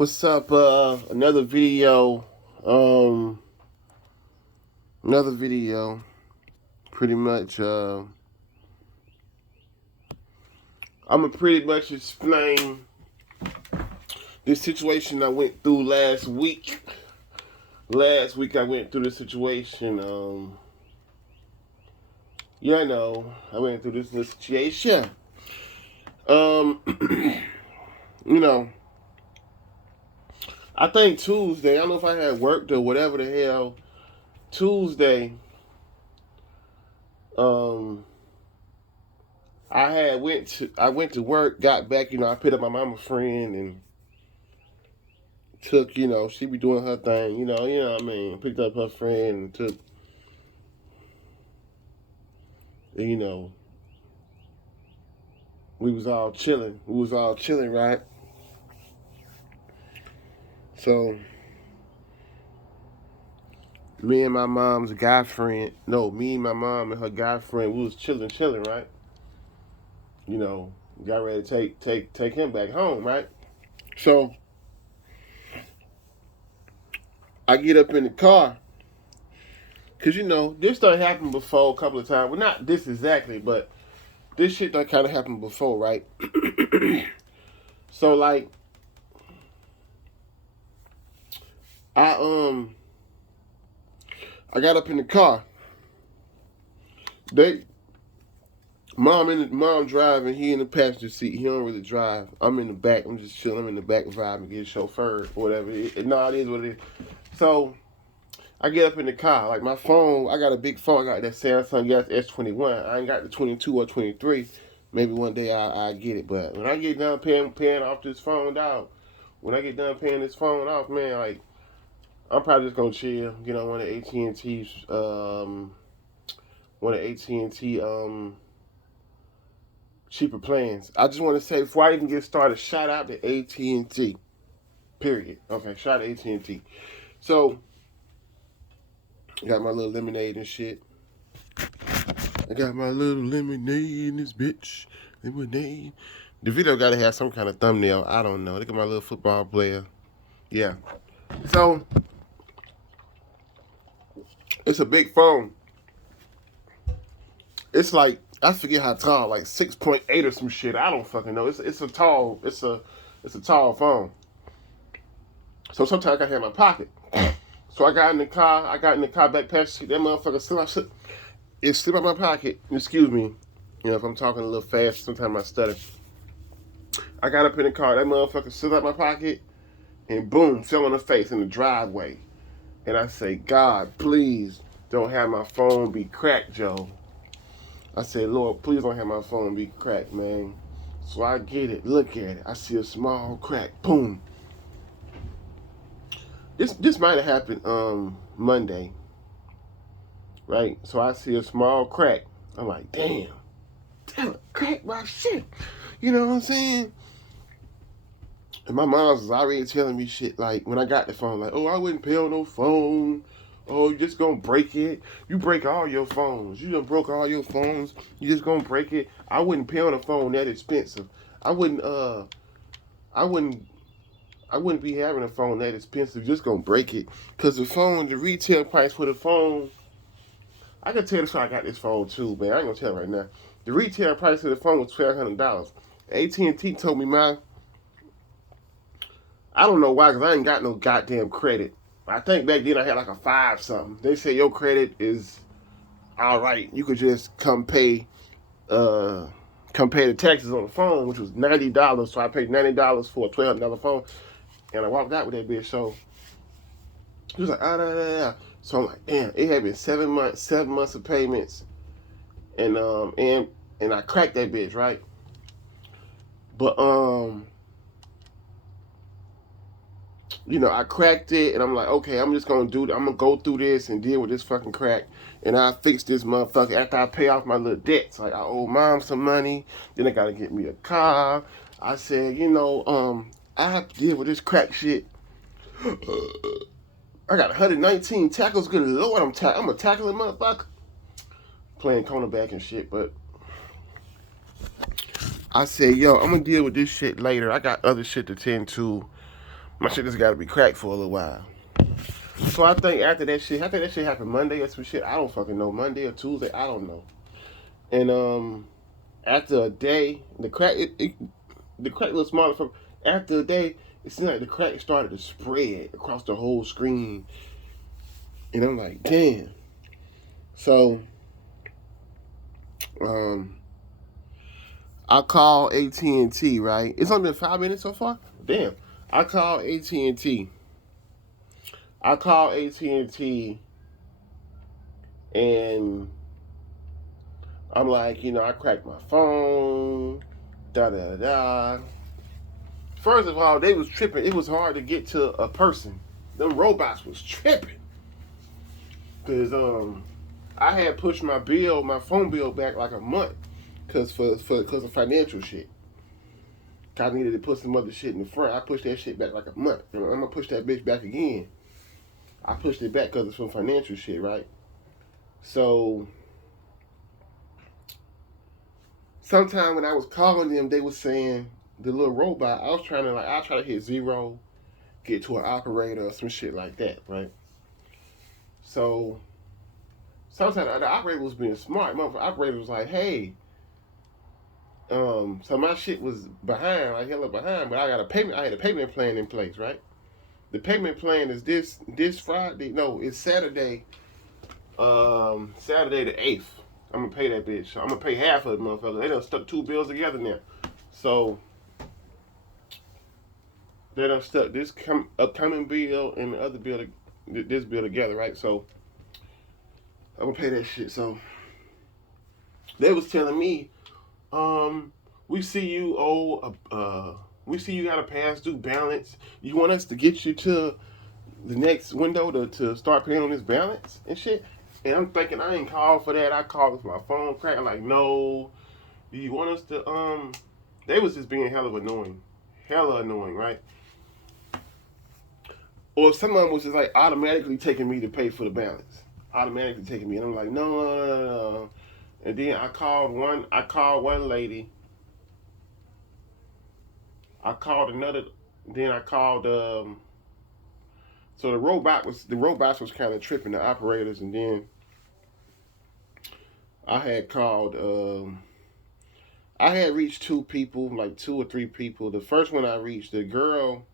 What's up? Another video. Um, another video. Pretty much. I'm gonna pretty much explain this situation I went through last week. Last week I went through this situation. I know I went through this situation. Um, you know, I think Tuesday. I don't know if I had worked or whatever the hell. Tuesday. Um, I went to work, got back, I picked up my mama friend and took, she be doing her thing, what I mean. Picked up her friend and took, you know, we was all chilling. We was all chilling, right? So me and my mom's guy friend, no, me and my mom and her guy friend, we was chilling, right? Got ready to take him back home, right? So I get up in the car. Cause this done happened before a couple of times. Well, not this exactly, but this shit done kind of happened before, right? So like, I I got up in the car. They mom driving. He in the passenger seat. He don't really drive. I'm in the back. I'm just chilling. I'm in the back vibing, getting chauffeured or whatever. It is what it is. So I get up in the car. Like my phone, I got a big phone. I got that Samsung Galaxy S21. I ain't got the 22 or 23. Maybe one day I get it. But when I get done paying off this phone, dog. When I get done paying this phone off, man, like I'm probably just gonna chill. One of AT&T's cheaper plans. I just want to say before I even get started, shout out to AT&T. Period. Okay, shout out to AT&T. So got my little lemonade and shit. I got my little lemonade in this bitch. Lemonade. The video gotta have some kind of thumbnail. I don't know. Look at my little football player. Yeah. So it's a big phone. It's like I forget how tall, like 6.8 or some shit. I don't fucking know. It's a tall phone. So sometimes I got it in my pocket. So I got in the car. Back passenger seat. That motherfucker slipped out my pocket. Excuse me. If I'm talking a little fast, sometimes I stutter. I got up in the car. That motherfucker slipped out my pocket, and boom, fell on the face in the driveway. And I say, God, please don't have my phone be cracked, Joe. I said, Lord, please don't have my phone be cracked, man. So I get it, look at it. I see a small crack, boom. This might have happened Monday, right? So I see a small crack. I'm like, damn, crack my shit. You know what I'm saying? And my mom was already telling me shit like when I got the phone, like, oh, I wouldn't pay on no phone. Oh, you just gonna break it. You break all your phones. You done broke all your phones. You just gonna break it. I wouldn't pay on a phone that expensive. I wouldn't I wouldn't I wouldn't be having a phone that expensive, just gonna break it. Cause the retail price for the phone, I can tell this why I got this phone too, man. I ain't gonna tell right now. The retail price of the phone was $1,200. AT&T told me I don't know why, cause I ain't got no goddamn credit. I think back then I had like a 5 something. They say your credit is all right. You could just come pay the taxes on the phone, which was $90. So I paid $90 for a $1,200 phone, and I walked out with that bitch. So he was like, So I'm like, damn, it had been 7 months of payments, and I cracked that bitch, right? But I cracked it, and I'm like, okay, I'm gonna go through this and deal with this fucking crack, and I fix this motherfucker after I pay off my little debts. Like I owe mom some money, then I gotta get me a car. I said, I have to deal with this crack shit. I got 119 tackles. Good lord, I'm a tackling motherfucker. Playing cornerback and shit, but I said, yo, I'm gonna deal with this shit later. I got other shit to tend to. My shit just gotta be cracked for a little while. So I think after that shit happened Monday or some shit. I don't fucking know. Monday or Tuesday, I don't know. And after a day, the crack was smaller from after a day. It seemed like the crack started to spread across the whole screen, and I'm like, damn. So, I call AT&T. Right? It's only been 5 minutes so far. Damn. I call AT&T. I call AT&T, and I'm like, I cracked my phone. Da da da. First of all, they was tripping. It was hard to get to a person. Them robots was tripping. Cause I had pushed my phone bill back like a month, cause of financial shit. I needed to put some other shit in the front. I pushed that shit back like a month. I'm gonna push that bitch back again. I pushed it back cause it's some financial shit, right? So sometime when I was calling them, they was saying the little robot. I try to hit 0, get to an operator or some shit like that, right? So sometimes the operator was being smart. The operator was like, hey, so my shit was behind, like hella behind, but I had a payment plan in place, right? The payment plan is this Friday. No, it's Saturday. Saturday the 8th. I'm gonna pay that bitch. I'm gonna pay half of it, motherfucker. They done stuck 2 bills together now. So they done stuck this upcoming bill and the other bill, this bill together, right? So I'm gonna pay that shit. So they was telling me, we see you we see you got a past due balance. You want us to get you to the next window to start paying on this balance and shit? And I'm thinking, I ain't called for that. I called with my phone crack. I'm like, no. Do you want us to They was just being hella annoying, right? Or some of them was just like automatically taking me to pay for the balance, automatically taking me, and I'm like, no. And then I called one lady. I called another. Then I called. So the robots was kind of tripping the operators, and then I had called. I had reached 2 people, like 2 or 3 people. The first one I reached, the girl,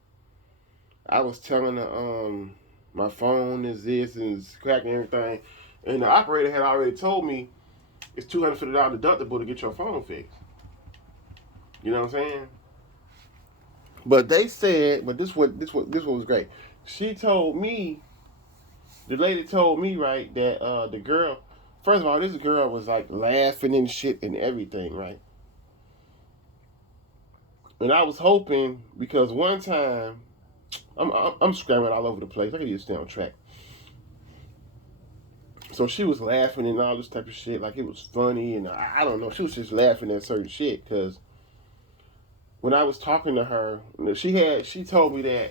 I was telling her, my phone is this and it's cracking everything, and the operator had already told me it's $250 deductible to get your phone fixed. You know what I'm saying? But they said, but this was great. She told me, the lady told me, right, that the girl, first of all, this girl was like laughing and shit and everything, right? And I was hoping, because one time, I'm scrambling all over the place. I can just stay on track. So she was laughing and all this type of shit, like it was funny, and I don't know. She was just laughing at certain shit, because when I was talking to her, she told me that,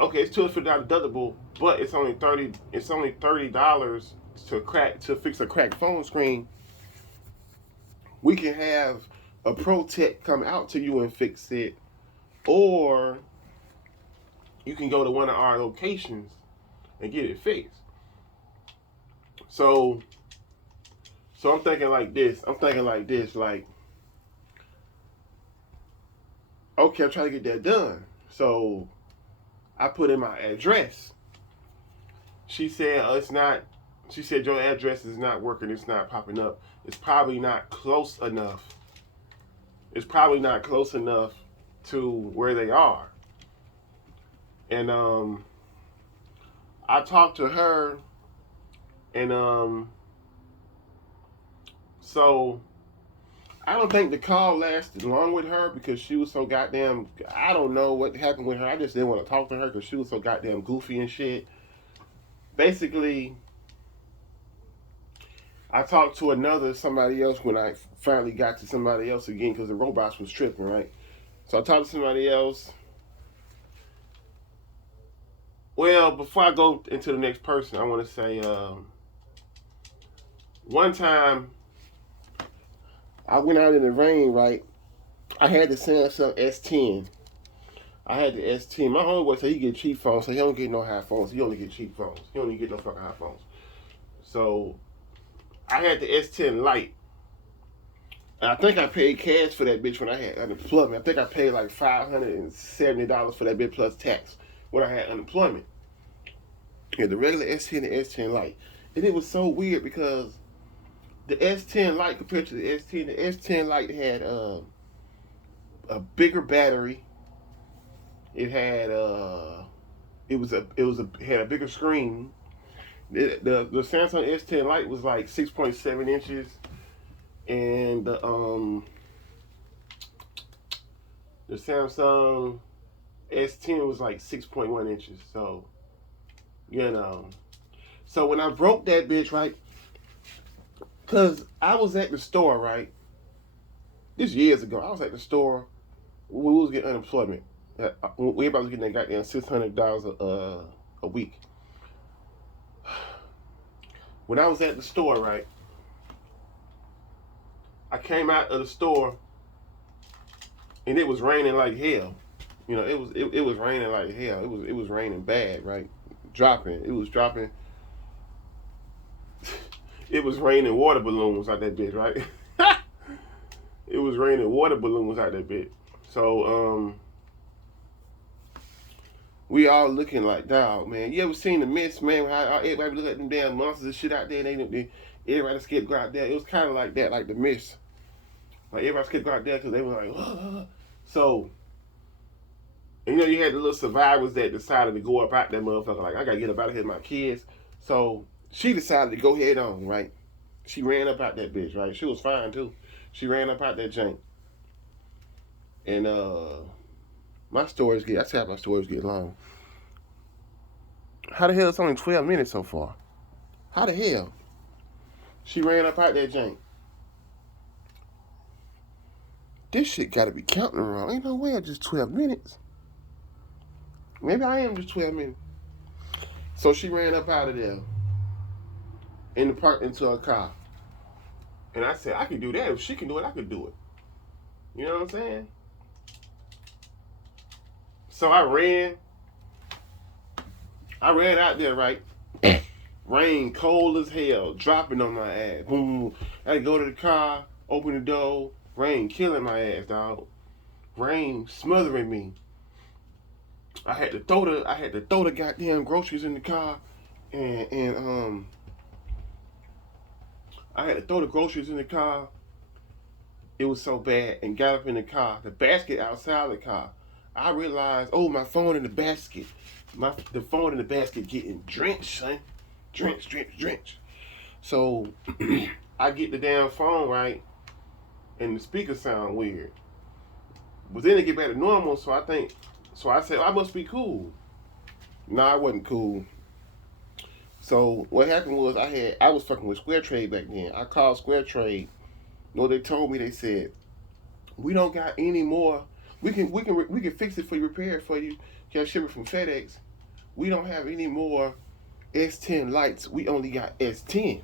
okay, it's $250 deductible, but it's only $30 to fix a cracked phone screen. We can have a pro tech come out to you and fix it, or you can go to one of our locations and get it fixed. So I'm thinking like this. Like, okay, I'm trying to get that done. So I put in my address. She said, it's not. She said, your address is not working. It's not popping up. It's probably not close enough. It's probably not close enough to where they are. And I talked to her, and so I don't think the call lasted long with her, because she was so goddamn. I don't know what happened with her. I just didn't want to talk to her because she was so goddamn goofy and shit. Basically, I talked to somebody else when I finally got to somebody else again, because the robots was tripping, right? So I talked to somebody else. Well, before I go into the next person, I want to say, one time I went out in the rain, right? I had the Samsung S10. I had the S10. My homeboy said he get cheap phones, so he don't get no high phones. He only get cheap phones. He don't even get no fucking high phones. So I had the S10 Lite. And I think I paid cash for that bitch when I had unemployment. I think I paid like $570 for that bitch plus tax when I had unemployment. Yeah, the regular S10 and the S10 Lite. And it was so weird because the S10 Lite compared to the S10, the S10 Lite had a bigger battery. It had had a bigger screen. The Samsung S10 Lite was like 6.7 inches, and the Samsung S10 was like 6.1 inches. So, you know, so when I broke that bitch, right, cause I was at the store, right, this years ago, I was at the store when we was getting unemployment. Everybody was getting that goddamn $600 a week. When I was at the store, right, I came out of the store and it was raining like hell. You know, it was raining like hell. It was raining bad, right? Dropping. It was dropping. It was raining water balloons out that bitch, right? It was raining water balloons out that bitch. So we all looking like, dog, man. You ever seen The Mist, man? How everybody look at them damn monsters and shit out there, and everybody scared to go out there. It was kind of like that, like The Mist. Like everybody scared to go out there because they were like, oh. So, you know, you had the little survivors that decided to go up out that motherfucker. Like, I gotta get up out of here with my kids. So she decided to go head on, right? She ran up out that bitch, right? She was fine too. She ran up out that jank. And I see how my stories get long. How the hell it's only 12 minutes so far? How the hell? She ran up out that jank. This shit gotta be counting wrong. Ain't no way I'm just 12 minutes. Maybe I am just 12 minutes. So she ran up out of there in the park into her car. And I said, I can do that. If she can do it, I could do it. You know what I'm saying? So I ran out there, right? Rain cold as hell, dropping on my ass. Boom. I had to go to the car, open the door. Rain killing my ass, dog. Rain smothering me. I had to throw the goddamn groceries in the car, and I had to throw the groceries in the car. It was so bad, and got up in the car, the basket outside the car. I realized, oh, my phone in the basket. The phone in the basket getting drenched, son. Drenched. So I get the damn phone right, and the speaker sound weird. But then it get back to normal, so I said, I must be cool. No, I wasn't cool. So what happened was I was fucking with SquareTrade back then. I called SquareTrade. You know what they told me? They said, we don't got any more. We can fix it for you, repair it for you. Can ship it from FedEx. We don't have any more S10 lights. We only got S10s.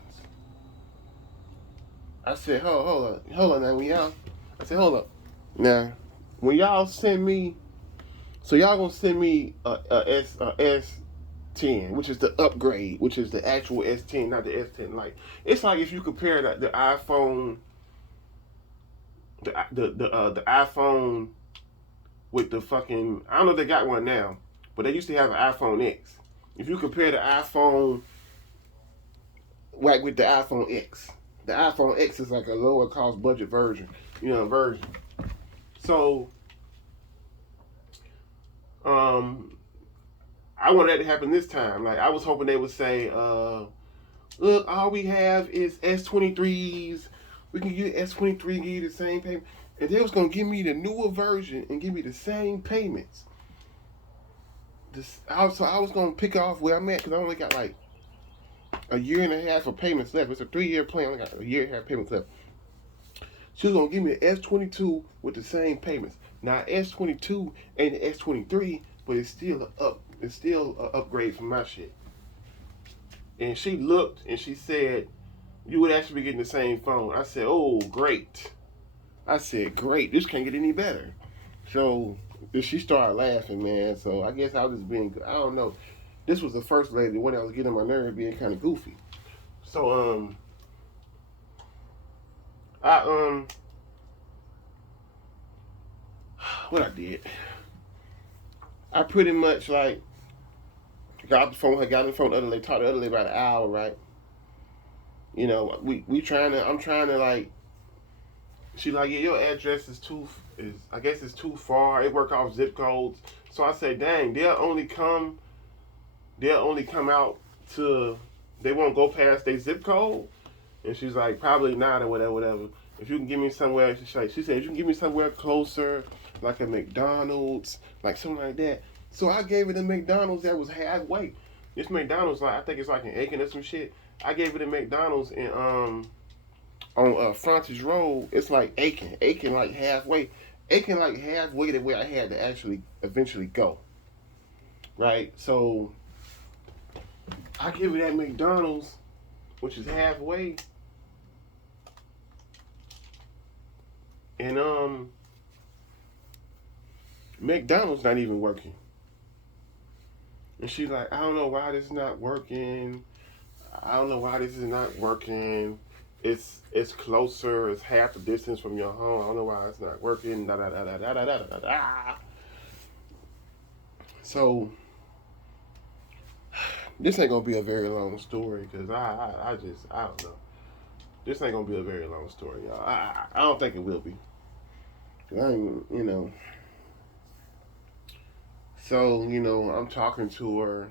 I said, hold on now. I said, hold up. Now, when y'all send me, so y'all gonna send me a S10, which is the upgrade, which is the actual S10, not the S10 Lite. It's like if you compare the iPhone, the iPhone with the fucking, I don't know if they got one now, but they used to have an iPhone X. If you compare the iPhone, like with the iPhone X, the iPhone X is like a lower cost budget version, version. So, I wanted that to happen this time. Like, I was hoping they would say, look, all we have is S23s. We can get S23 and give you the same payment. And they was going to give me the newer version and give me the same payments. So I was going to pick off where I'm at because I only got like a year and a half of payments left. It's a 3-year plan. I only got a year and a half payments left. She was going to give me an S22 with the same payments. Now, S22 ain't an S23, but it's still an upgrade from my shit. And she looked and she said, you would actually be getting the same phone. I said, great. This can't get any better. So she started laughing, man. So I guess I was just being, I don't know. This was the first lady, the one that was getting on my nerve, being kind of goofy. So I what I did, I pretty much like got off the phone, got on the phone the other lady, talked to the other lady about an hour, right? You know, we trying to, I'm trying to like, she like, yeah, your address is I guess it's too far. It work off zip codes. So I said, dang, they'll only come out to, they won't go past their zip code. And she's like, probably not or whatever, whatever. If you can give me somewhere, she said, you can give me somewhere closer, like a McDonald's, like something like that. So I gave it a McDonald's that was halfway. This McDonald's, like I think it's like in Aiken or some shit. I gave it a McDonald's in on Frontage Road. It's like Aiken like halfway, Aiken like halfway to where I had to actually eventually go. Right, so I give it that McDonald's, which is halfway, and McDonald's not even working. And she's like, I don't know why this is not working. I don't know why this is not working. It's closer. It's half the distance from your home. I don't know why it's not working. Da da da da da da da da da. So this ain't gonna be a very long story because I don't know. This ain't gonna be a very long story, y'all. I don't think it will be. I ain't, you know. So you know, I'm talking to her,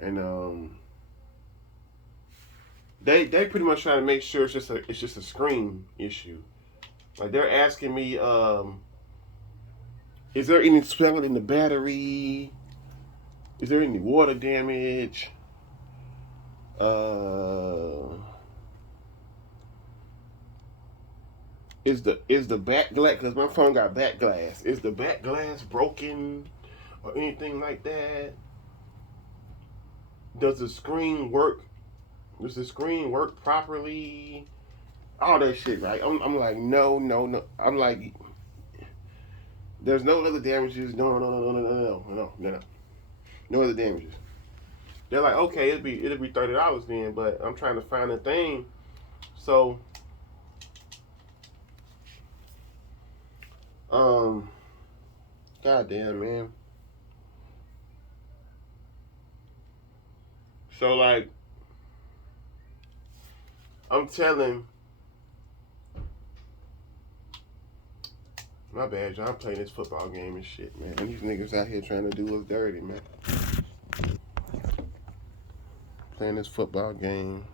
and they pretty much trying to make sure it's just a screen issue. Like they're asking me, is there any swelling in the battery? Is there any water damage? Uh, is the back glass, because my phone got back glass? Is the back glass broken or anything like that? Does the screen work? Does the screen work properly? All that shit, right? I'm like, no, no, no. I'm like, there's no other damages. No, no, no, no, no, no, no, no, no, no. No other damages. They're like, okay, it'll be $30 then, but I'm trying to find a thing. So, um, goddamn, man. So like, I'm telling, my bad, y'all. I'm playing this football game and shit, man. These niggas out here trying to do us dirty, man. Playing this football game.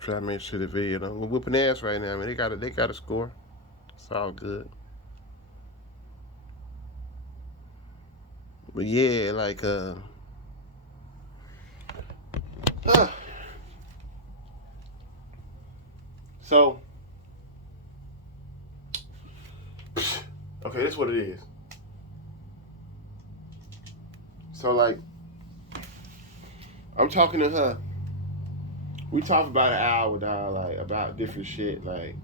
Try to make sure the video done. We're whooping ass right now, man. They got a score. It's all good. But yeah, like so okay, that's what it is. So like, I'm talking to her. We talk about an hour, dog, like about different shit. Like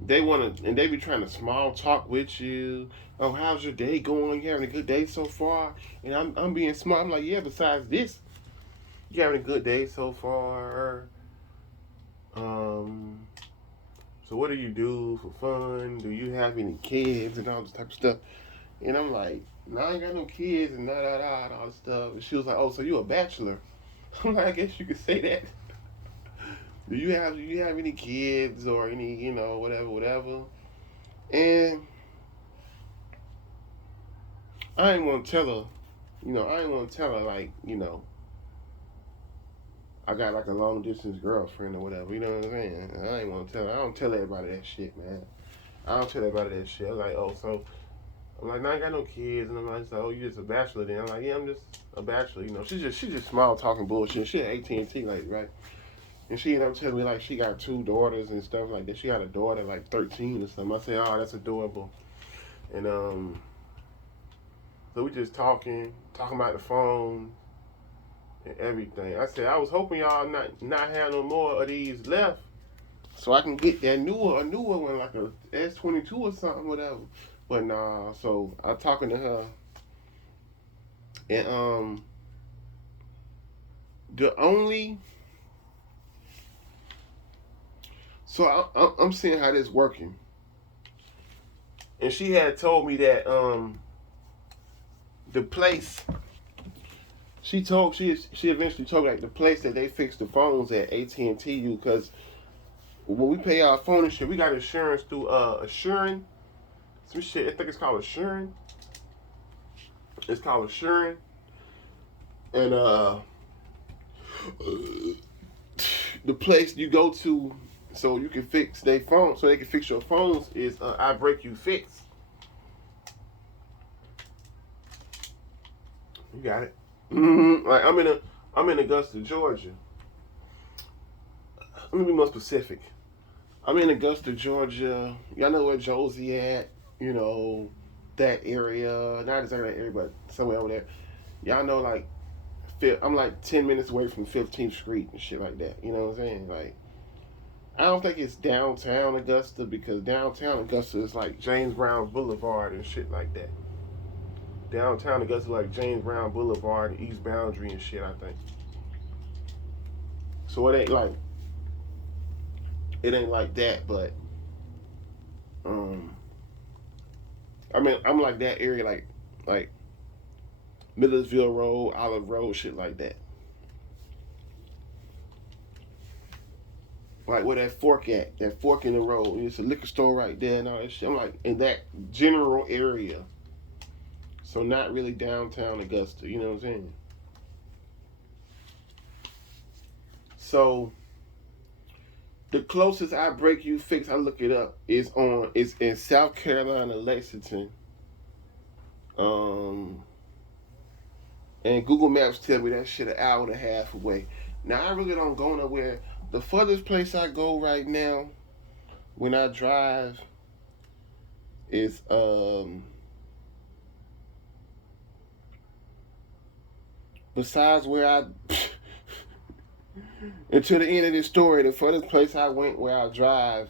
they wanna, and they be trying to small talk with you. Oh, how's your day going? You having a good day so far? And I'm being smart. I'm like, yeah. Besides this, you having a good day so far? Um. So what do you do for fun? Do you have any kids and all this type of stuff? And I'm like, no, I ain't got no kids and da da da and all this stuff. And she was like, oh, so you a bachelor? I'm like, I guess you could say that. Do you have any kids or any, you know, whatever, whatever? And I ain't want to tell her, you know, I ain't want to tell her like, you know, I got like a long distance girlfriend or whatever. You know what I'm saying? I ain't want to tell her. I don't tell everybody that shit, man. I don't tell everybody that shit. I'm like, oh, so I'm like, no, I ain't got no kids, and I'm like, oh, you just a bachelor then? I'm like, yeah, I'm just a bachelor. You know, she just smile talking bullshit. She at AT&T, like, right? And she ended up telling me like she got two daughters and stuff like that. She got a daughter like 13 or something. I said, oh, that's adorable. And so we just talking about the phone and everything. I said, I was hoping y'all not have no more of these left. so I can get a newer one like a S22 or something, whatever. But nah, so I'm talking to her, and the only so I'm seeing how this working, and she had told me that the place she eventually told me like the place that they fix the phones at AT&T because when we pay our phone and shit, we got insurance through Assurant. Some shit, I think it's called Assurant. It's called Assurant. And the place you go to so you can fix their phone, so they can fix your phones is I Break You Fix. You got it. Mm-hmm. Like I'm in Augusta, Georgia. Let me be more specific. I'm in Augusta, Georgia. Y'all know where Josie at? You know that area, not exactly that area, but somewhere over there. Y'all know like I'm like 10 minutes away from 15th Street and shit like that. You know what I'm saying? Like I don't think it's downtown Augusta because downtown Augusta is like James Brown Boulevard and shit like that. Downtown Augusta like James Brown Boulevard, East Boundary and shit. I think. So it ain't like that, but um, I mean I'm like that area like Millersville Road, Olive Road, shit like that. Like where that fork at, that fork in the road. It's a liquor store right there and all that shit. I'm like in that general area. So not really downtown Augusta, you know what I'm saying? So the closest I Break You Fix, I look it up, is in South Carolina, Lexington. Um and Google Maps tell me that shit an hour and a half away. Now I really don't go nowhere. The furthest place I go right now when I drive is besides where I until the end of this story, the furthest place I went where I drive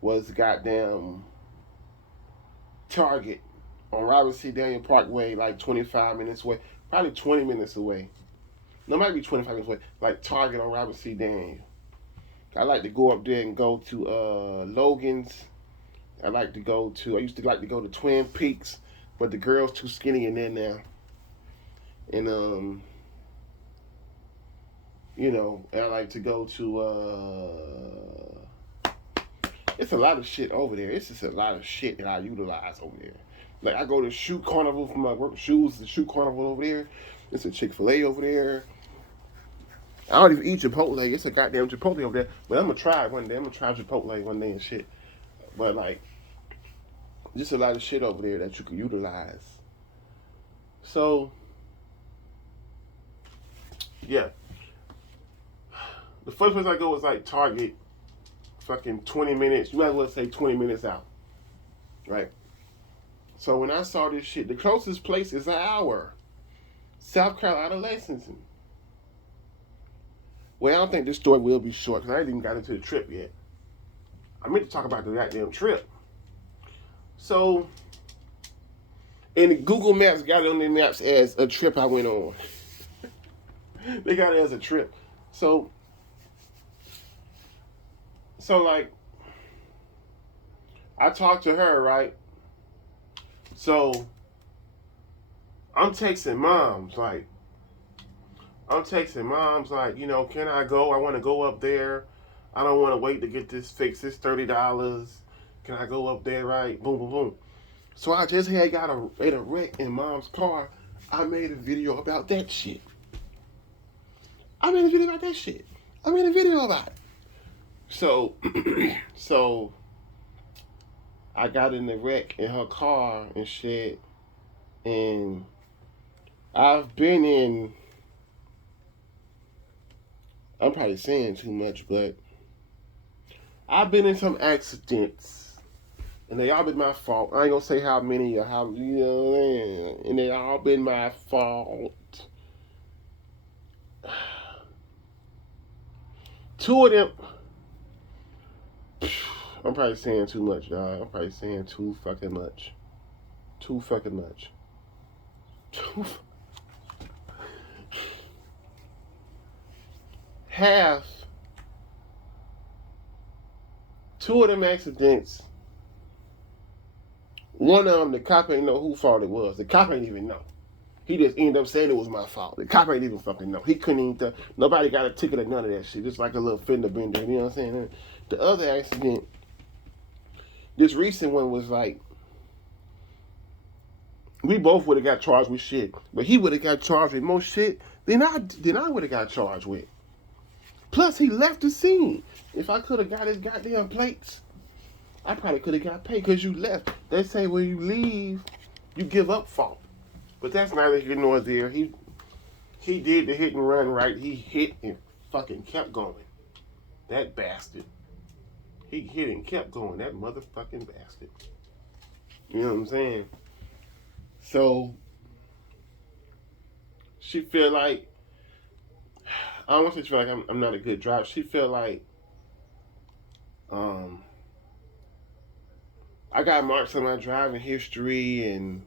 was goddamn Target on Robert C. Daniel Parkway, like 25 minutes away, probably 20 minutes away. No, it might be 25 minutes away. Like Target on Robert C. Daniel. I like to go up there and go to Logan's. I used to like to go to Twin Peaks, but the girl's too skinny in there now. And I like to go to it's a lot of shit over there. It's just a lot of shit that I utilize over there. Like I go to Shoe Carnival for my work shoes, the Shoe Carnival over there. It's a Chick-fil-A over there. I don't even eat Chipotle. It's a goddamn Chipotle over there. But I'm gonna try it one day. I'm gonna try Chipotle one day and shit. But like, just a lot of shit over there that you can utilize. So, yeah. The first place I go was like Target. Fucking 20 minutes. You might as well say 20 minutes out. Right? So when I saw this shit, the closest place is an hour. South Carolina, Lexington. Well, I don't think this story will be short because I ain't even got into the trip yet. I meant to talk about the goddamn trip. So, and Google Maps got it on their maps as a trip I went on. They got it as a trip. So like, I talked to her, right? So, I'm texting moms, can I go? I want to go up there. I don't want to wait to get this fixed. It's $30. Can I go up there, right? Boom, boom, boom. So I just had made a wreck in mom's car. I made a video about that shit. I made a video about it. So I got in the wreck in her car and shit. And I'm probably saying too much, but I've been in some accidents. And they all been my fault. I ain't gonna say how many or how, and they all been my fault. Two of them, I'm probably saying too much, y'all. I'm probably saying too fucking much. Too fucking much. Too. Half. Two of them accidents. One of them, the cop ain't know who fault it was. The cop ain't even know. He just ended up saying it was my fault. The cop ain't even fucking know. He couldn't even. Nobody got a ticket or none of that shit. Just like a little fender bender. You know what I'm saying? The other accident, this recent one was like, we both would have got charged with shit, but he would have got charged with more shit than I would have got charged with. Plus, he left the scene. If I could have got his goddamn plates, I probably could have got paid because you left. They say when you leave, you give up fault. But that's neither here nor there. He did the hit and run right. He hit and fucking kept going. That bastard. He hit and kept going. That motherfucking bastard. You know what I'm saying? So, she feel like, I don't want to say she feel like I'm not a good driver. She feel like, I got marks on my driving history, and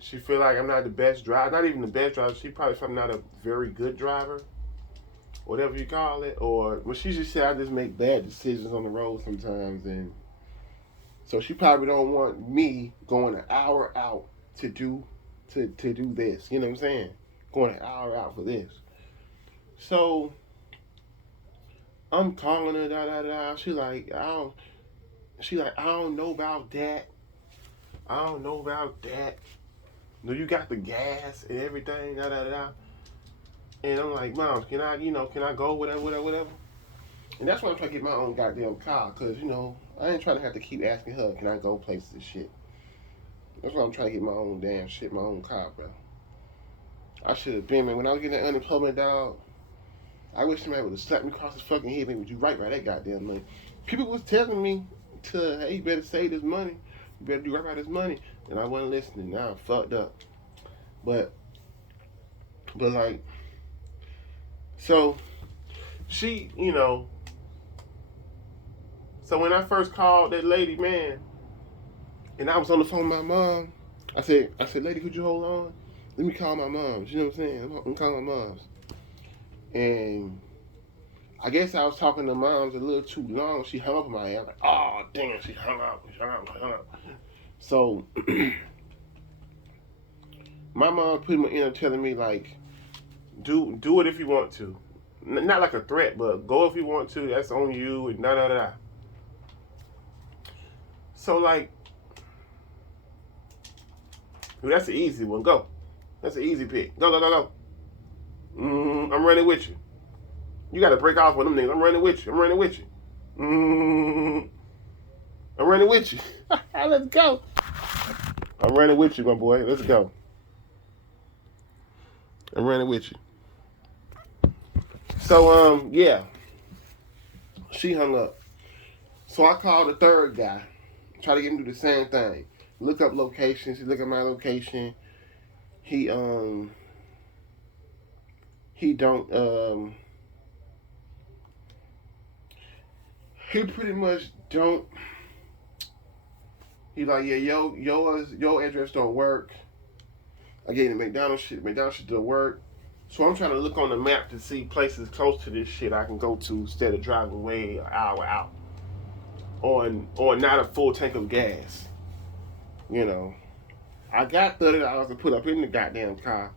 she feel like I'm not the best driver. Not even the best driver. She probably feel I'm not a very good driver, whatever you call it. Or, well, she just said I just make bad decisions on the road sometimes, and so she probably don't want me going an hour out to do this. You know what I'm saying? Going an hour out for this. So I'm calling her, da da da. She like, I don't know about that. I don't know about that. No, you got the gas and everything, da da da. And I'm like, Mom, can I go, whatever. And that's why I'm trying to get my own goddamn car, cause I ain't trying to have to keep asking her, can I go places and shit. That's why I'm trying to get my own damn shit, my own car, bro. I should have been, man. When I was getting that unemployment, dog, I wish somebody would have slapped me across his fucking head, man. You right by that goddamn money. People was telling me hey, you better save this money. You better do right by this money. And I wasn't listening. Now I'm fucked up. But like, so she, so when I first called that lady, man, and I was on the phone with my mom, I said, lady, could you hold on? Let me call my mom. You know what I'm saying? I'm gonna call my mom's. And I guess I was talking to moms a little too long. She hung up on my ass. Like, oh, damn, she hung up. So, my mom put me in telling me, like, do it if you want to. Not like a threat, but go if you want to. That's on you, and da. So, like, well, that's an easy one. Go. That's an easy pick. Go. I'm running with you. You got to break off with them niggas. I'm running with you. I'm running with you. Let's go. I'm running with you, my boy. Let's go. I'm running with you. So, yeah. She hung up. So I called the third guy. Try to get him to do the same thing. Look up locations. He look at my location. He pretty much don't. He like, yeah, your address don't work. I gave him McDonald's shit. McDonald's shit don't work. So I'm trying to look on the map to see places close to this shit I can go to instead of driving way an hour out on not a full tank of gas. I got $30 to put up in the goddamn car,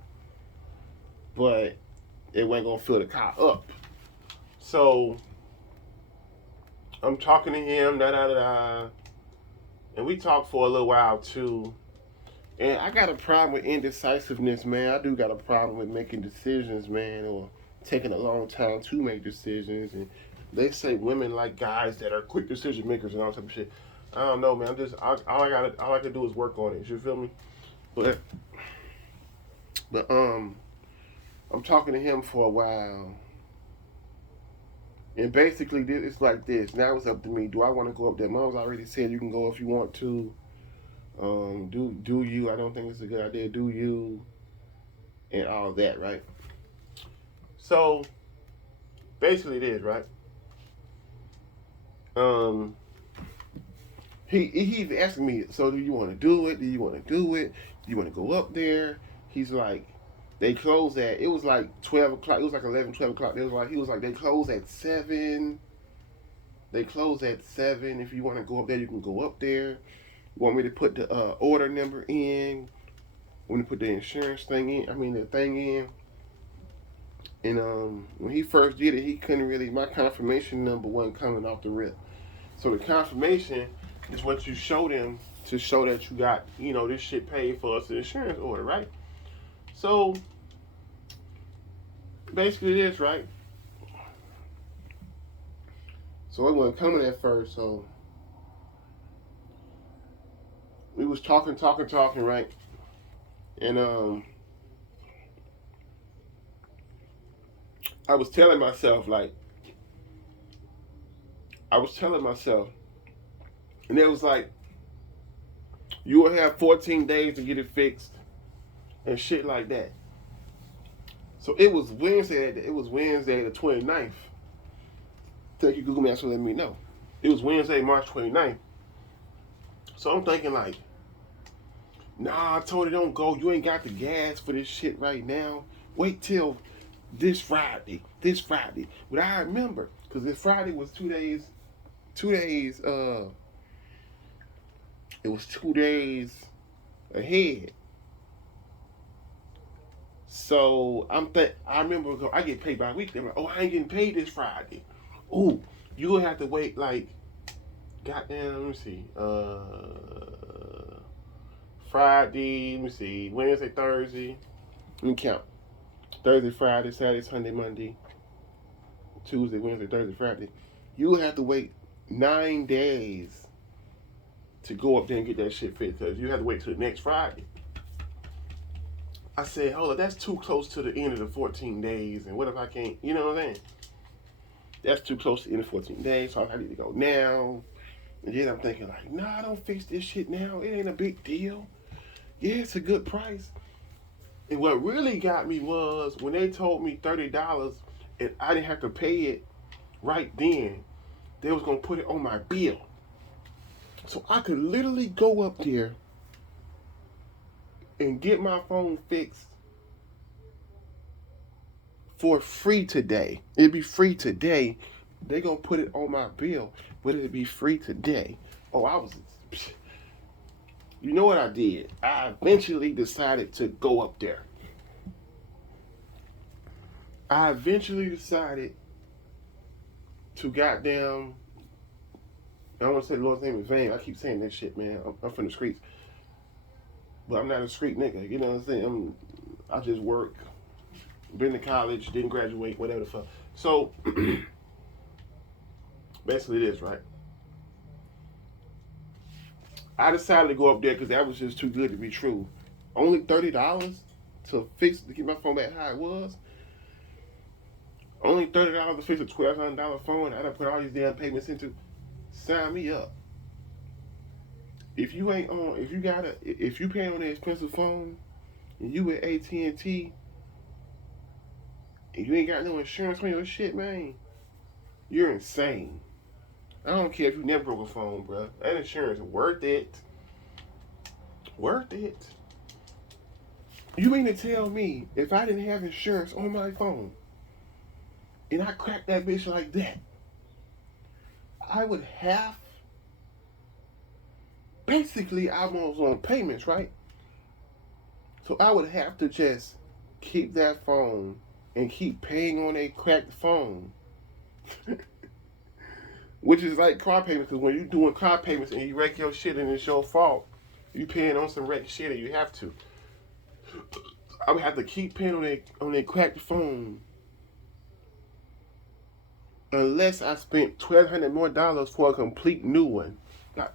but it wasn't gonna fill the car up. So I'm talking to him, and we talked for a little while too. And I got a problem with indecisiveness, man. I do got a problem with making decisions, man, or taking a long time to make decisions. And they say women like guys that are quick decision makers and all type of shit. I don't know, man. All I can do is work on it. You feel me? But I'm talking to him for a while, and basically it's like this. Now it's up to me. Do I want to go up there? Mom's already said you can go if you want to. Do you? I don't think it's a good idea. Do you? And all that, right? So basically it is, right? um, he's asking me, so do you want to do it? Do you want to do it? Do you want to go up there? He's like, they close at, it was like 12 o'clock. It was like 11, 12 o'clock. He was like, they close at 7. They close at 7. If you want to go up there, you can go up there. You want me to put the order number in? Want me to put the insurance thing in? I mean, the thing in. And when he first did it, he couldn't really, my confirmation number wasn't coming off the rip. So the confirmation is what you show them to show that you got, this shit paid for us, the insurance order, right? So basically this, right? So it wasn't coming at first, so we was talking, right? And I was telling myself, and it was like, you will have 14 days to get it fixed and shit like that. So it was Wednesday the 29th. Thank you, Google Maps, for letting me know. It was Wednesday, March 29th. So I'm thinking like, nah, I told her don't go. You ain't got the gas for this shit right now. Wait till this Friday. But I remember, because this Friday was 2 days, it was 2 days ahead. So I remember I get paid by weekly. I'm like, oh, I ain't getting paid this Friday. Oh, you gonna have to wait like, goddamn, let me see, Friday, let me see, Wednesday, Thursday, let me count. Thursday, Friday, Saturday, Sunday, Monday, Tuesday, Wednesday, Thursday, Friday. You will have to wait 9 days to go up there and get that shit fixed, because you have to wait till the next Friday. I said, hold up, that's too close to the end of the 14 days, and what if I can't, you know what I'm saying? That's too close to the end of 14 days, so I need to go now. And then I'm thinking like, nah, don't fix this shit now. It ain't a big deal. Yeah, it's a good price. And what really got me was when they told me $30 and I didn't have to pay it right then, they was gonna put it on my bill. So I could literally go up there and get my phone fixed for free today. It'd be free today. They gonna put it on my bill, but it'd be free today. Oh, you know what I did? I eventually decided to go up there. I eventually decided to goddamn, I don't want to say the Lord's name in vain. I keep saying that shit, man. I'm from the streets. But I'm not a street nigga. You know what I'm saying? I just work. Been to college, didn't graduate, whatever the fuck. So, basically this, right? I decided to go up there because that was just too good to be true. Only $30 to get my phone back how it was. Only $30 to fix a $1,200 phone. I done put all these damn payments into. Sign me up. If you paying on an expensive phone, and you with AT&T, and you ain't got no insurance on your shit, man, you're insane. I don't care if you never broke a phone, bro. That insurance is worth it. Worth it. You mean to tell me if I didn't have insurance on my phone and I cracked that bitch like that, I would have, basically I was on payments, right? So I would have to just keep that phone and keep paying on a cracked phone. Which is like car payments, because when you're doing car payments and you wreck your shit and it's your fault, you paying on some wrecked shit and you have to. I would have to keep paying on a cracked phone unless I spent $1,200 more for a complete new one.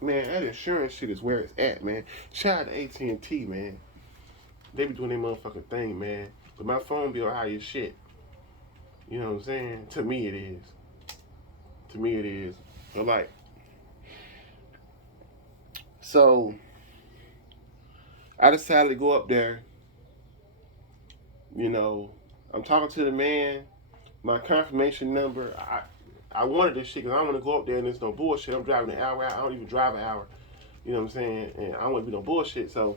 Man, that insurance shit is where it's at, man. Shout out to AT&T, man. They be doing their motherfucking thing, man. But my phone bill high as shit. You know what I'm saying? To me it is. But like, so I decided to go up there. You know, I'm talking to the man. My confirmation number, I wanted this shit because I don't want to go up there and there's no bullshit. I'm driving an hour out. I don't even drive an hour. You know what I'm saying? And I don't want to be no bullshit. So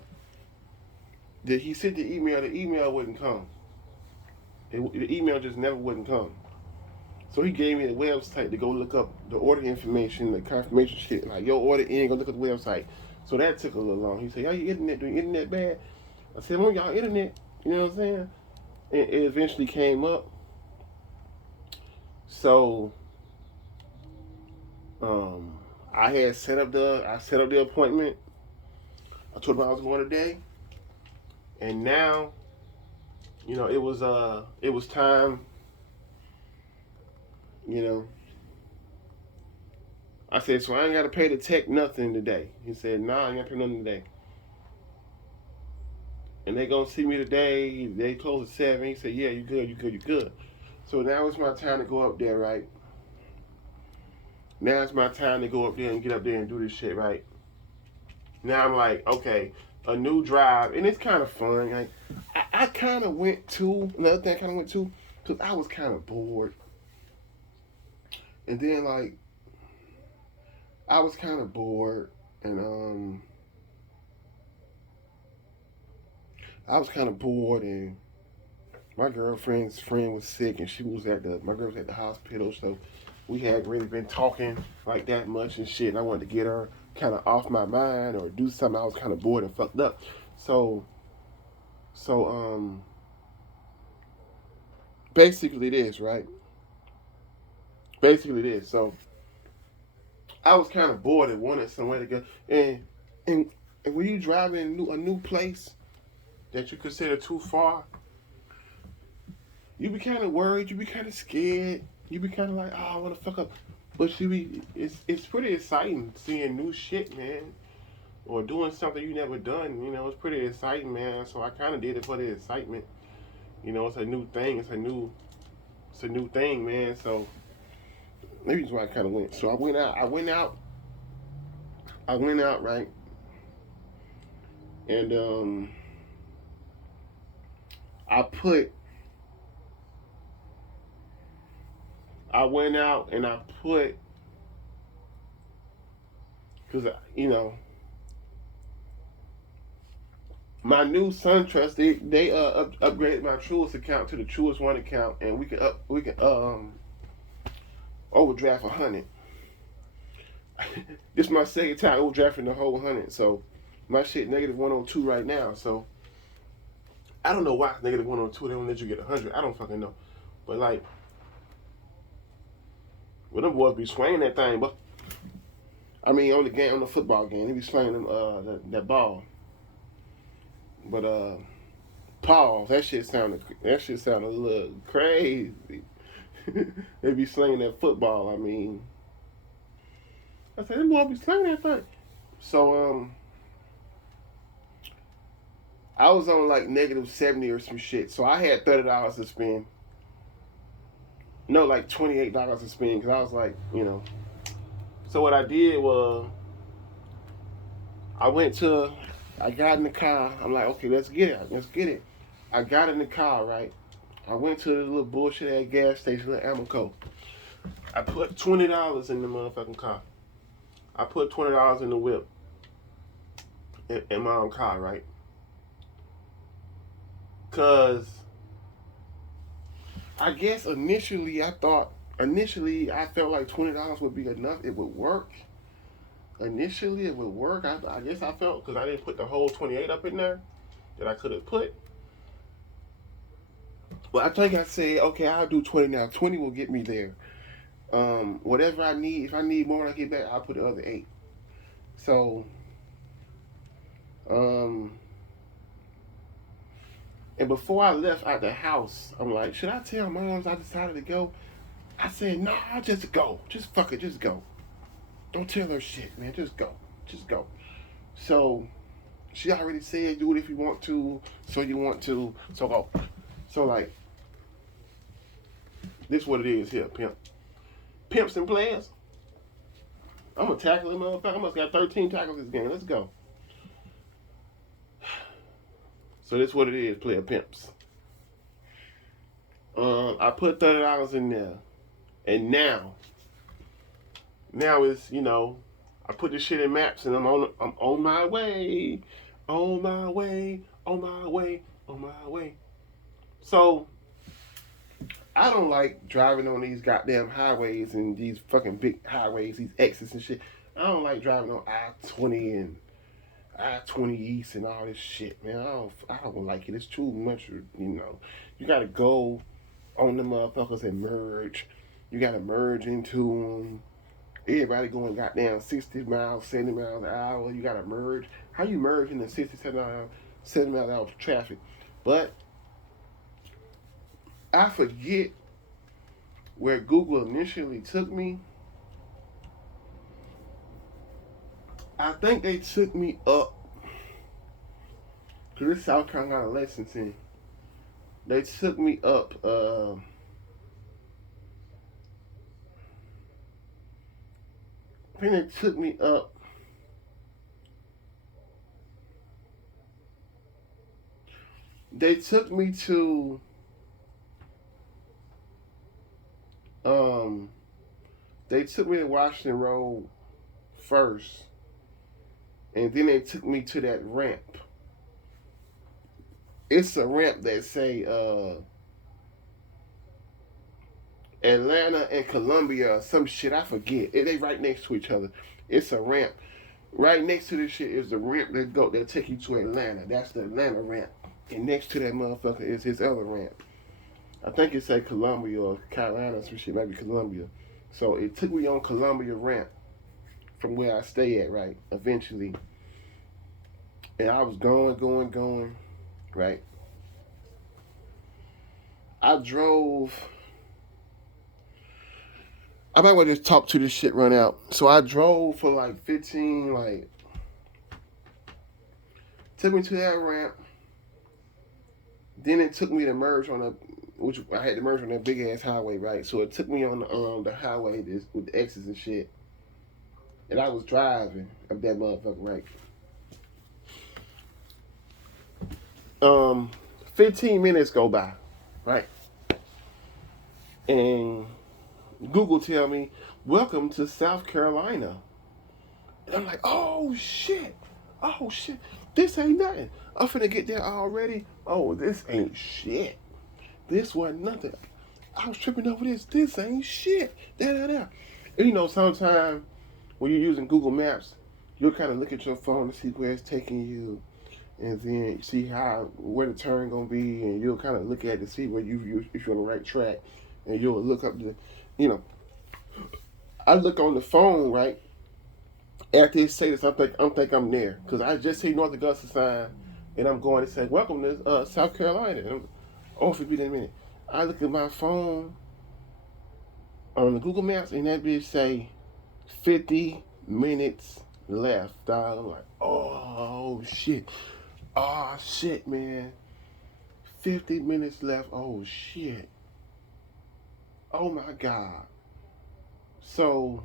he sent the email. The email wouldn't come. The email just never wouldn't come. So he gave me the website to go look up the order information, the confirmation shit. Like, your order in, go look at the website. So that took a little long. He said, y'all, your internet doing internet bad? I said, I'm on y'all internet. You know what I'm saying? And it eventually came up. So I had set up the appointment. I told him I was going today. And now, you know, it was time. You know, I said, so I ain't got to pay the tech nothing today. He said, nah, I ain't got to pay nothing today. And they gonna see me today. They close at 7. He said, yeah, you good, you good, you good. So now it's my time to go up there, right? Now it's my time to go up there and get up there and do this shit, right? Now I'm like, okay, a new drive, and it's kind of fun. Like, I kind of went to, another thing I kind of went to, because I was kind of bored. And then, like, I was kind of bored, and my girlfriend's friend was sick, and my girl was at the hospital, so we hadn't really been talking like that much and shit, and I wanted to get her kind of off my mind or do something. I was kind of bored and fucked up. So, basically this, right? Basically this. So, I was kind of bored and wanted somewhere to go. And when you driving a new place that you consider too far, you be kind of worried. You be kind of scared. You be kind of like, oh, I want to fuck up. But it's pretty exciting seeing new shit, man, or doing something you never done. You know, it's pretty exciting, man. So I kind of did it for the excitement. You know, it's a new thing. It's a new thing, man. So maybe that's why I kind of went. So I went out, right? And I went out and I put, because, you know, my new SunTrust, they upgraded my Truist account to the Truist One account, and we can overdraft 100. This is my second time overdrafting the whole 100, so my shit negative 102 right now. So I don't know why it's negative 102. They don't let you get 100. I don't fucking know, but like, well, them boys be swinging that thing, but I mean on the football game, they be swinging them that ball. But pause. That shit sounded a little crazy. They be slinging that football. I mean, I said, them boys be slinging that thing. So I was on like negative 70 or some shit. So I had $30 to spend. No, like $28 to spend, because I was like, you know. So what I did was, I got in the car. I'm like, okay, let's get it. I got in the car, right? I went to the little bullshit at gas station, little Amoco. I put $20 in the motherfucking car. I put $20 in the whip in my own car, right? Cause I guess initially I felt like $20 would be enough. It would work. Initially it would work. I guess I felt, because I didn't put the whole 28 up in there that I could have put. Well, I think I said, okay, I'll do 20 now. 20 will get me there. Whatever I need, if I need more when I get back, I'll put the other 8. So, and before I left out the house, I'm like, should I tell moms I decided to go? I said, nah, I'll just go. Just fuck it, just go. Don't tell her shit, man. Just go. Just go. So, she already said, do it if you want to, so you want to, so go. So, like, this is what it is here, pimp. Pimps and players. I'm gonna tackle him, motherfucker. I must got 13 tackles this game. Let's go. So this is what it is, player pimps. I put $30 in there, and now Now it's, I put this shit in maps and I'm on my way, on my way, on my way, on my way. So I don't like driving on these goddamn highways and these fucking big highways, these exits and shit. I don't like driving on I-20 and I-20 East and all this shit, man. I don't like it. It's too much, You gotta go on the motherfuckers and merge. You gotta merge into them. Everybody going goddamn 60 miles, 70 miles an hour. You gotta merge. How you merge in the 60, 70 miles an hour traffic? But I forget where Google initially took me. I think they took me up to this South Carolina Lexington. They took me up. I think they took me up. They took me to. Um, they took me to Washington Road first, and then they took me to that ramp. It's a ramp that say Atlanta and Columbia or some shit. I forget. They right next to each other. It's a ramp. Right next to this shit is the ramp that take you to Atlanta. That's the Atlanta ramp. And next to that motherfucker is his other ramp. I think it say Columbia or Carolina or some shit. Maybe Columbia. So it took me on Columbia ramp from where I stay at, right? Eventually. And I was going, right? I drove. I might want to just talk to this shit run out. So I drove for like 15, took me to that ramp. Then it took me to merge which I had to merge on that big ass highway, right? So it took me on the highway with the exits and shit. And I was driving up that motherfucker, right? 15 minutes go by, right? And Google tell me, welcome to South Carolina. And I'm like, oh shit, this ain't nothing. I'm finna get there already. Oh, this ain't shit. This wasn't nothing. I was tripping over this. This ain't shit. And sometimes when you're using Google Maps, you'll kind of look at your phone to see where it's taking you, and then see where the turn gonna be, and you'll kind of look at it to see where if you're on the right track, and you'll look up I look on the phone, right? After it say this, I think I'm there because I just see North Augusta sign, and I'm going to say welcome to South Carolina. And if it be in a minute, I look at my phone on the Google Maps, and that bitch say 50 minutes left. Dog. I'm like, oh shit, man, 50 minutes left. Oh shit, oh my god. So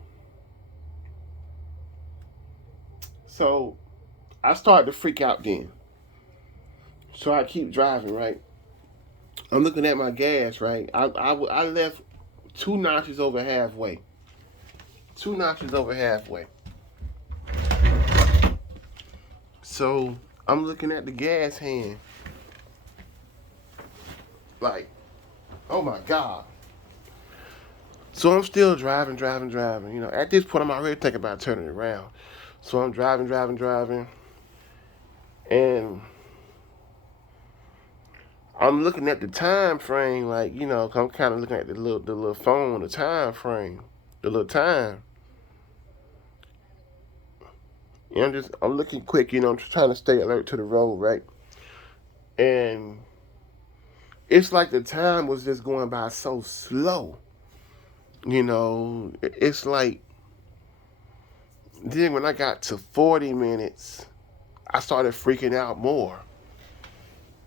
I started to freak out then. So I keep driving, right? I'm looking at my gas, right? I left 2 notches over halfway. 2 notches over halfway. So I'm looking at the gas hand. Like, oh my God. So I'm still driving. At this point, I'm already thinking about turning around. So I'm driving. And I'm looking at the time frame, I'm kind of looking at the little phone, the time frame, the little time. And I'm looking quick, I'm just trying to stay alert to the road, right? And it's like the time was just going by so slow. It's like, then when I got to 40 minutes, I started freaking out more.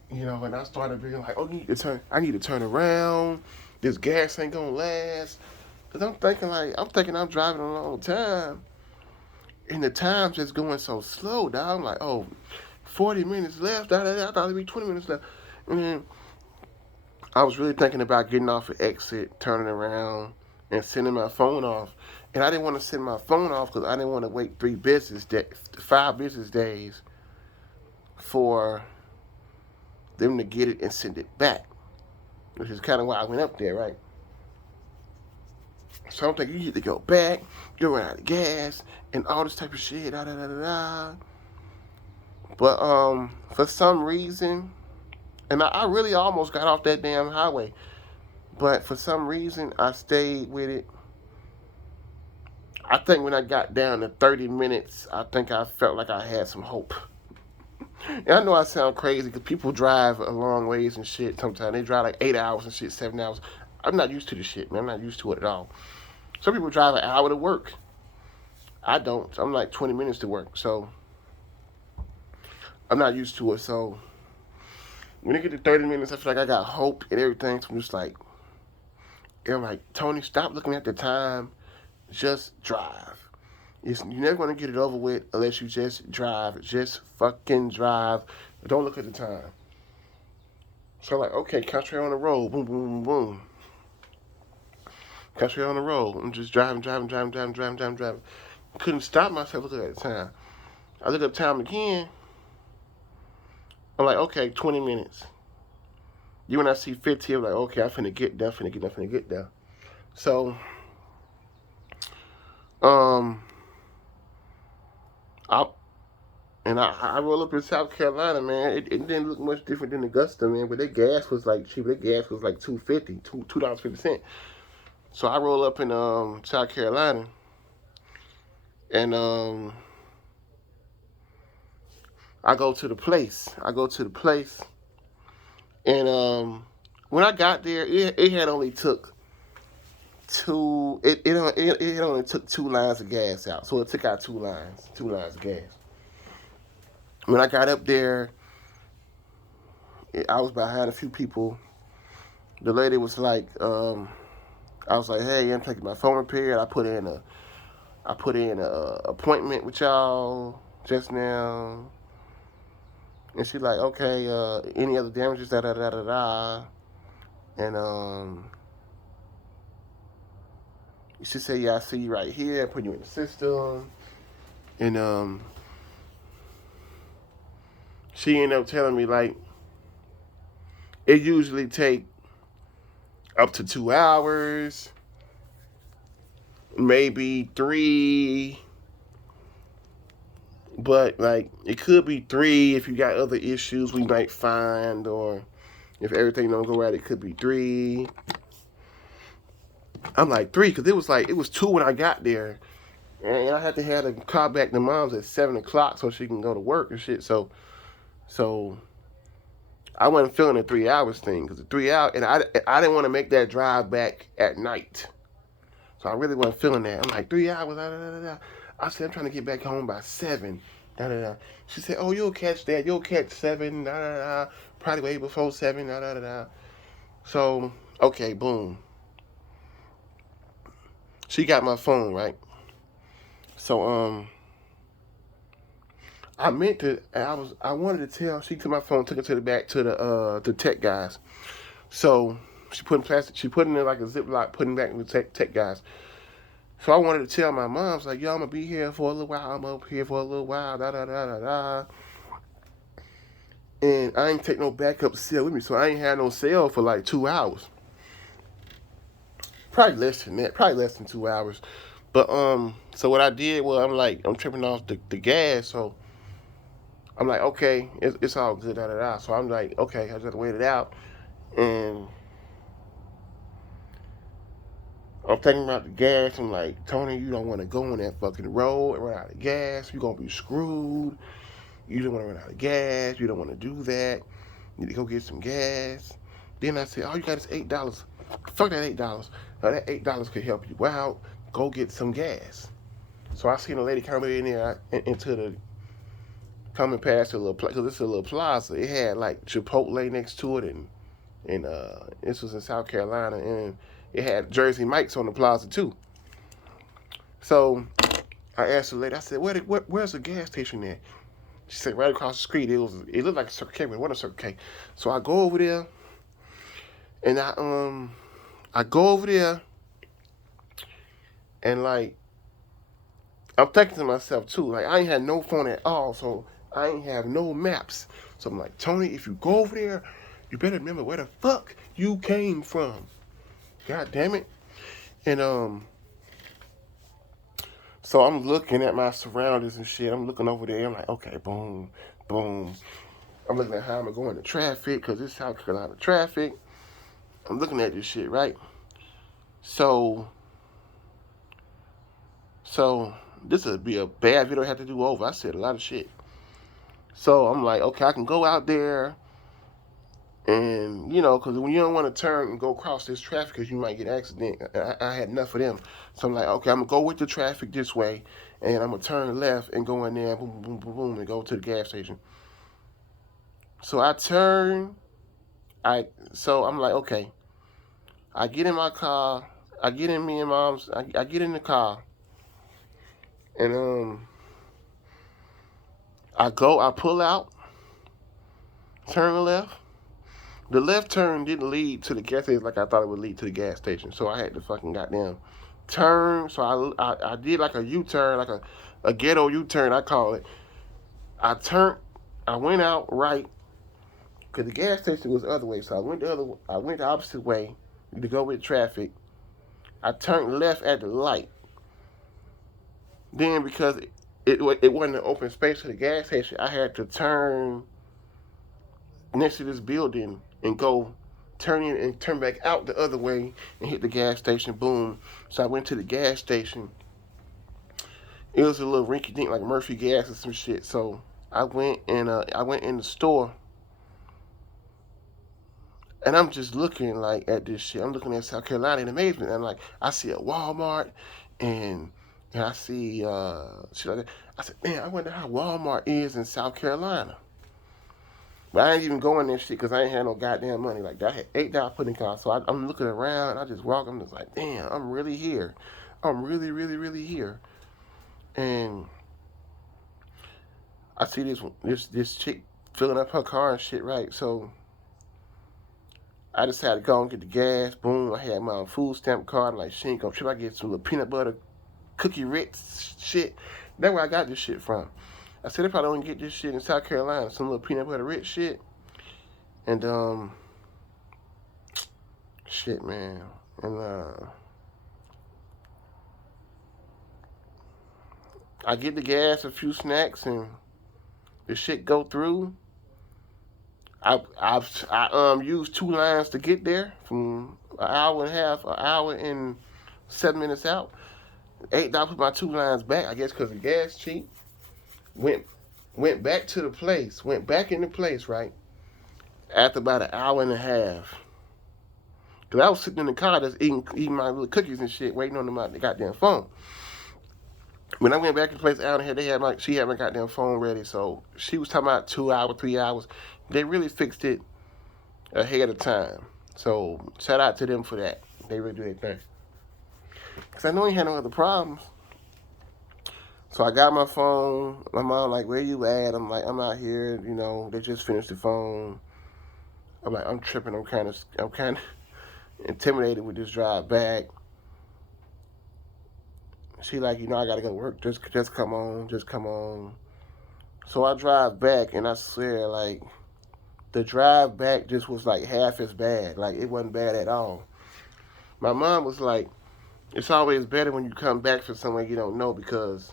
And I started being like, oh, I need to turn around. This gas ain't gonna last. Cause I'm thinking I'm driving a long time. And the time's just going so slow, dog. I'm like, 40 minutes left. I thought it'd be 20 minutes left. And then I was really thinking about getting off an exit, turning around, and sending my phone off. And I didn't want to send my phone off because I didn't want to wait 5 business days for them to get it and send it back, which is kind of why I went up there, right? So I'm thinking you need to go back, you run out of gas, and all this type of shit, da da da da da. But for some reason, and I really almost got off that damn highway, but for some reason I stayed with it. I think when I got down to 30 minutes, I think I felt like I had some hope. And I know I sound crazy because people drive a long ways and shit sometimes. They drive like 8 hours and shit, 7 hours. I'm not used to this shit, man. I'm not used to it at all. Some people drive an hour to work. I don't. I'm like 20 minutes to work. So I'm not used to it. So when it get to 30 minutes, I feel like I got hope and everything. So I'm just like, I'm like, Tony, stop looking at the time. Just drive. You're never going to get it over with unless you just drive. Just fucking drive. Don't look at the time. So I'm like, okay, concentrate on the road. Boom, boom, boom, boom. Concentrate on the road. I'm just driving. Couldn't stop myself looking at the time. I look up time again. I'm like, okay, 20 minutes. You when I see 15, I'm like, okay, I'm finna get there. So, I roll up in South Carolina, man. It didn't look much different than Augusta, man. But their gas was like cheap. Their gas was like $2.50. So I roll up in South Carolina, and I go to the place. And when I got there, it had only took two. It only took 2 lines of gas out. So it took out 2 lines of gas. When I got up there, I was behind a few people. The lady was like, I was like, hey, I'm taking my phone repaired. I put in a appointment with y'all just now. And she's like, okay, any other damages, da da da da da. And she said, yeah, I see you right here. I put you in the system. And she ended up telling me, like, it usually take up to 2 hours, maybe 3. But, like, it could be 3 if you got other issues we might find, or if everything don't go right, it could be 3. I'm like, 3, because it was 2 when I got there. And I had to have the car back to mom's at 7 o'clock so she can go to work and shit. So I wasn't feeling the 3 hours thing, because the 3 hours, and I didn't want to make that drive back at night. So I really wasn't feeling that. I'm like, 3 hours, da da da da. I said, I'm trying to get back home by 7. Da da da. She said, oh, you'll catch that. You'll catch 7. Da da da. Probably way before 7. Da da da da. So, okay, boom. She got my phone, right? So I meant to. I wanted to tell. She took my phone, took it to the back to the tech guys. So she put in plastic. She put it in like a Ziploc, putting back in the tech guys. So I wanted to tell my mom's like, yo, I'm gonna be here for a little while. I'm up here for a little while. Da da da da da. And I ain't take no backup cell with me, so I ain't had no cell for like 2 hours. Probably less than that. Probably less than 2 hours. But so what I did was I'm tripping off the gas. So I'm like, okay, it's all good. Da da da. So I'm like, okay, I just wait it out, and I'm thinking about the gas. I'm like, Tony, you don't want to go on that fucking road and run out of gas. You're going to be screwed. You don't want to run out of gas. You don't want to do that. You need to go get some gas. Then I said, all you got is $8. Fuck that $8. That $8 could help you out. Go get some gas. So I seen a lady coming in there coming past a little place, because it's a little plaza. It had like Chipotle next to it, and this was in South Carolina, and it had Jersey Mike's on the plaza too. So I asked the lady, I said, where's the gas station at? She said, right across the street. It looked like a Circle K, but it wasn't a Circle K. So I go over there, and I go over there, and like I'm thinking to myself too, like I ain't had no phone at all, so I ain't have no maps. So I'm like, Tony, if you go over there, you better remember where the fuck you came from. God damn it. And so I'm looking at my surroundings and shit. I'm looking over there. I'm like, okay, boom, boom. I'm looking at how I'm going to traffic because it's South Carolina traffic. I'm looking at this shit, right? So this would be a bad video I have to do over. I said a lot of shit. So I'm like, okay, I can go out there and, you know, because when you don't want to turn and go across this traffic because you might get an accident, I had enough of them. So I'm like, okay, I'm going to go with the traffic this way and I'm going to turn left and go in there, boom, boom, boom, boom, and go to the gas station. So I turn, so I'm like, okay, I get in my car, I get in me and mom's, I get in the car, and I pull out, turn left. The left turn didn't lead to the gas station like I thought it would lead to the gas station, so I had to fucking goddamn turn. So I did like a U-turn, like a ghetto U-turn, I call it. I went out right, because the gas station was the other way, so I went the opposite way to go with traffic. I turned left at the light. Then because it wasn't an open space for the gas station, I had to turn next to this building and go turn in and turn back out the other way and hit the gas station. Boom. So I went to the gas station. It was a little rinky dink like Murphy Gas or some shit. So I went in the store and I'm just looking like at this shit. I'm looking at South Carolina in amazement. And I'm like, I see a Walmart and I see shit like that. I said, man, I wonder how Walmart is in South Carolina. But I ain't even going there shit because I ain't had no goddamn money like that. I had $8 put in the car. So I'm looking around. I just walk. I'm just like, damn, I'm really here. I'm really, really, really here. And I see this chick filling up her car and shit, right? So I decided to go and get the gas. Boom. I had my own food stamp card. I'm like, she ain't gonna trip. I get some little peanut butter cookie Ritz shit. That's where I got this shit from. I said, if I don't get this shit in South Carolina, some little peanut butter Ritz shit. And, shit, man. And, I get the gas, a few snacks, and the shit go through. I used 2 lines to get there from an hour and a half, an hour and 7 minutes out. $8 put my 2 lines back, I guess because the gas cheap. Went back to the place, went back in the place, right? After about an hour and a half. Because I was sitting in the car just eating my little cookies and shit, waiting on the goddamn phone. When I went back to the place out here, she had my goddamn phone ready, so she was talking about 2 hours, 3 hours. They really fixed it ahead of time. So shout out to them for that. They really do their thing. Because I know he had no other problems. So I got my phone. My mom like, where you at? I'm like, I'm out here. You know, they just finished the phone. I'm like, I'm tripping. I'm kind of intimidated with this drive back. She like, you know, I gotta go to work. Just come on. So I drive back, and I swear, like, the drive back just was like half as bad. Like, it wasn't bad at all. My mom was like, it's always better when you come back from somewhere you don't know because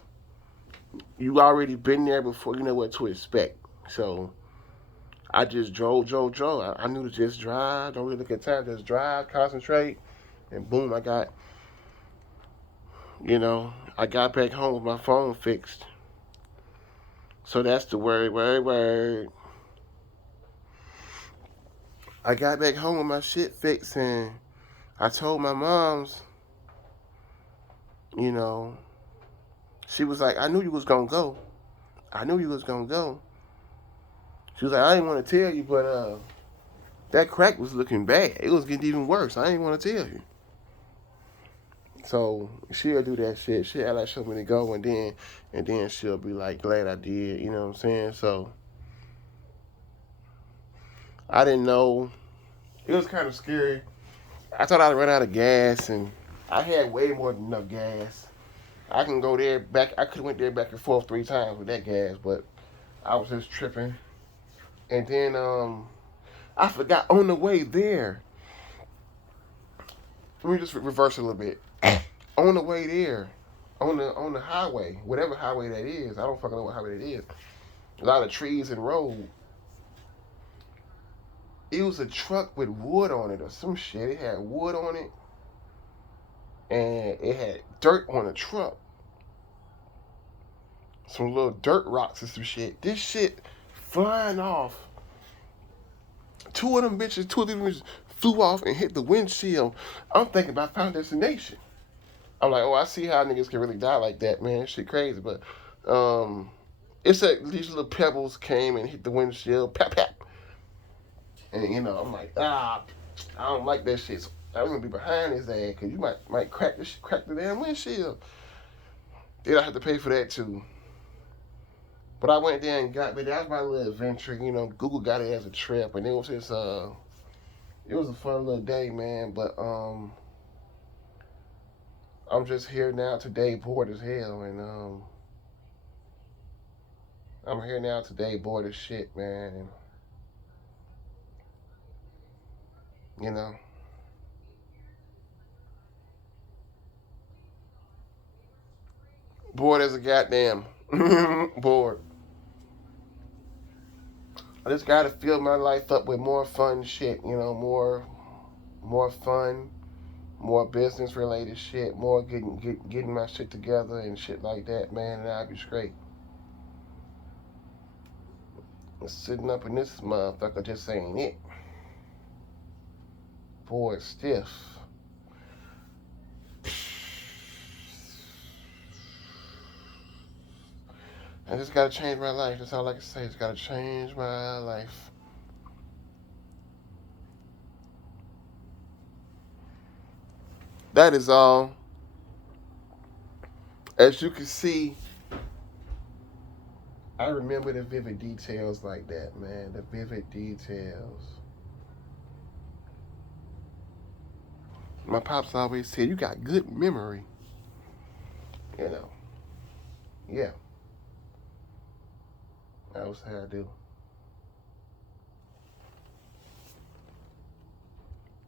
you already been there before. You know what to expect. So I just drove. I knew to just drive. Don't really look at time. Just drive, concentrate, and boom, I got back home with my phone fixed. So that's the word. I got back home with my shit fixed, and I told my moms, you know, she was like, I knew you was gonna go. She was like, I didn't want to tell you, but that crack was looking bad. It was getting even worse. I didn't want to tell you. So she'll do that shit. She'll act like she want me to go, and then she'll be like, glad I did. You know what I'm saying? So I didn't know. It was kind of scary. I thought I'd run out of gas, and I had way more than enough gas. I can go there back. I could have went there back and forth 3 times with that gas, but I was just tripping. And then I forgot on the way there. Let me just reverse it a little bit. On the way there, on the highway, whatever highway that is, I don't fucking know what highway that is. A lot of trees and road. It was a truck with wood on it or some shit. It had wood on it, and it had dirt on the truck. Some little dirt rocks and some shit. This shit flying off. Two of them bitches flew off and hit the windshield. I'm thinking about Final Destination. I'm like, oh, I see how niggas can really die like that, man. Shit crazy, but it's like these little pebbles came and hit the windshield, pap pap, and I'm like, I don't like that shit. So I'm gonna be behind his ass because you might crack the damn windshield. Then I have to pay for that too. But I went there and got, but that was my little adventure. Google got it as a trip, and it was just it was a fun little day, man. But I'm just here now today, bored as hell, and I'm here now today, bored as shit, man. And bored as a goddamn bored. I just gotta fill my life up with more fun shit, more fun, more business related shit, more getting my shit together and shit like that, man, and I'll be straight. Sitting up in this motherfucker just ain't it. Bored stiff. I just gotta change my life. That's all I can say. Just gotta change my life. That is all. As you can see, I remember the vivid details like that, man. The vivid details. My pops always said, you got good memory. Yeah. That was how I do.